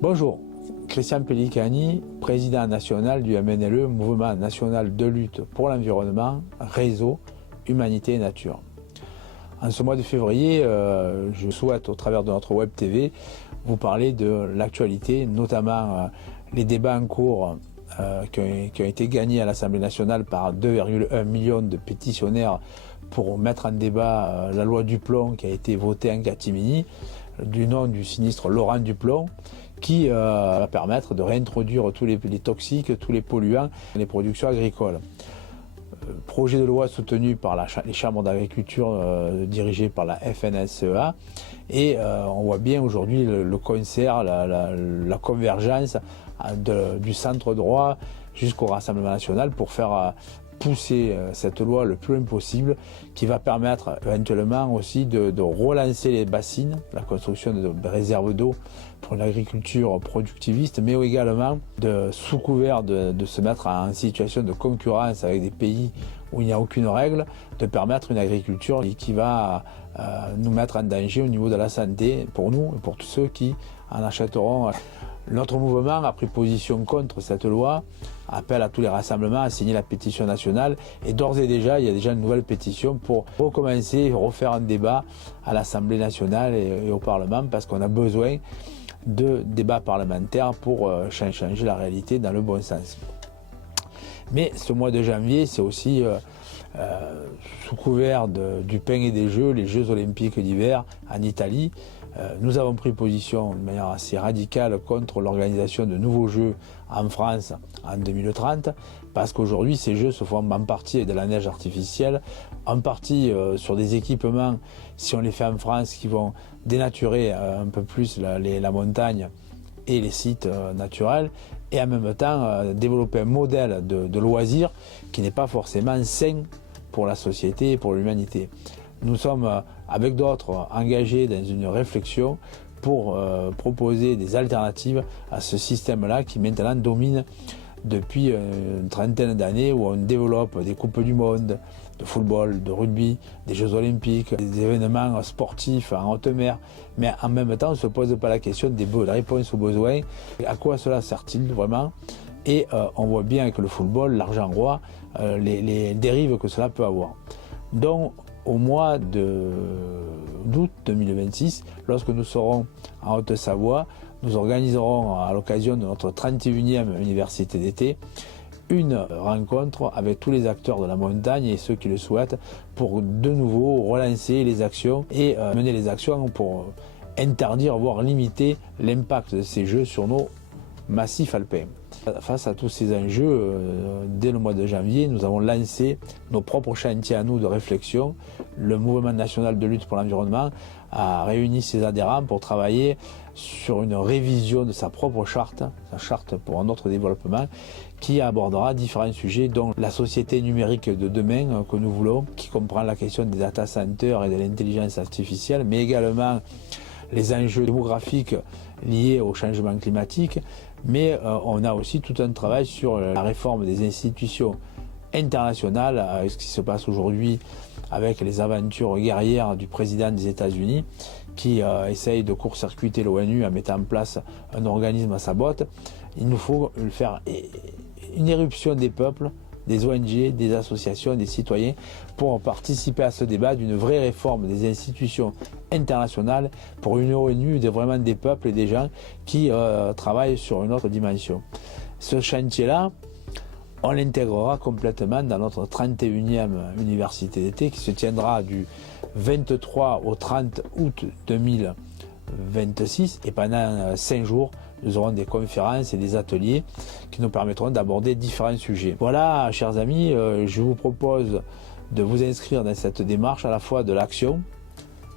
Bonjour, Christian Pellicani, président national du MNLE, Mouvement national de lutte pour l'environnement, réseau, humanité et nature. En ce mois de février, je souhaite, au travers de notre web TV, vous parler de l'actualité, notamment les débats en cours qui ont été gagnés à l'Assemblée nationale par 2,1 millions de pétitionnaires pour mettre en débat la loi Duplon qui a été votée en catimini, du nom du sinistre Laurent Duplon, qui va permettre de réintroduire tous les toxiques, tous les polluants dans les productions agricoles. Projet de loi soutenu par les chambres d'agriculture dirigées par la FNSEA, et on voit bien aujourd'hui le concert, la convergence du centre droit jusqu'au Rassemblement national pour faire pousser cette loi le plus loin possible, qui va permettre éventuellement aussi de relancer les bassines, la construction de réserves d'eau pour une agriculture productiviste, mais également sous couvert de se mettre en situation de concurrence avec des pays où il n'y a aucune règle, de permettre une agriculture qui va nous mettre en danger au niveau de la santé pour nous et pour tous ceux qui en achèteront. Notre mouvement a pris position contre cette loi, appelle à tous les rassemblements à signer la pétition nationale, et d'ores et déjà, il y a déjà une nouvelle pétition pour recommencer, refaire un débat à l'Assemblée nationale et au Parlement, parce qu'on a besoin de débats parlementaires pour changer la réalité dans le bon sens. Mais ce mois de janvier, c'est aussi sous couvert du pain et des jeux, les Jeux olympiques d'hiver en Italie. Nous avons pris position de manière assez radicale contre l'organisation de nouveaux Jeux en France en 2030, parce qu'aujourd'hui ces Jeux se font en partie de la neige artificielle, en partie sur des équipements, si on les fait en France, qui vont dénaturer un peu plus la montagne et les sites naturels, et en même temps développer un modèle de loisirs qui n'est pas forcément sain pour la société et pour l'humanité. Nous sommes, avec d'autres, engagés dans une réflexion pour proposer des alternatives à ce système-là qui maintenant domine depuis une trentaine d'années, où on développe des coupes du monde, de football, de rugby, des Jeux olympiques, des événements sportifs en haute mer, mais en même temps on ne se pose pas la question des réponses aux besoins. À quoi cela sert-il vraiment? Et on voit bien avec le football, l'argent roi, les dérives que cela peut avoir. Donc au mois d'août 2026, lorsque nous serons en Haute-Savoie, nous organiserons à l'occasion de notre 31e université d'été une rencontre avec tous les acteurs de la montagne et ceux qui le souhaitent, pour de nouveau relancer les actions et mener les actions pour interdire, voire limiter l'impact de ces jeux sur nos massifs alpins. Face à tous ces enjeux, dès le mois de janvier, nous avons lancé nos propres chantiers à nous de réflexion. Le Mouvement national de lutte pour l'environnement a réuni ses adhérents pour travailler sur une révision de sa propre charte, sa charte pour un autre développement, qui abordera différents sujets, dont la société numérique de demain que nous voulons, qui comprend la question des data centers et de l'intelligence artificielle, mais également les enjeux démographiques liés au changement climatique, mais on a aussi tout un travail sur la réforme des institutions internationales, avec ce qui se passe aujourd'hui avec les aventures guerrières du président des États-Unis, qui essaye de court-circuiter l'ONU en mettant en place un organisme à sa botte. Il nous faut faire une éruption des peuples, des ONG, des associations, des citoyens, pour participer à ce débat d'une vraie réforme des institutions internationales, pour une ONU vraiment des peuples et des gens qui travaillent sur une autre dimension. Ce chantier-là, on l'intégrera complètement dans notre 31e université d'été, qui se tiendra du 23 au 30 août 2026, et pendant 5 jours, nous aurons des conférences et des ateliers qui nous permettront d'aborder différents sujets. Voilà, chers amis, je vous propose de vous inscrire dans cette démarche à la fois de l'action,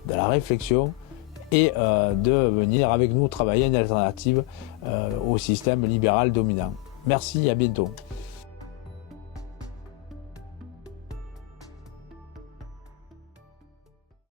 de la réflexion, et de venir avec nous travailler une alternative au système libéral dominant. Merci, à bientôt.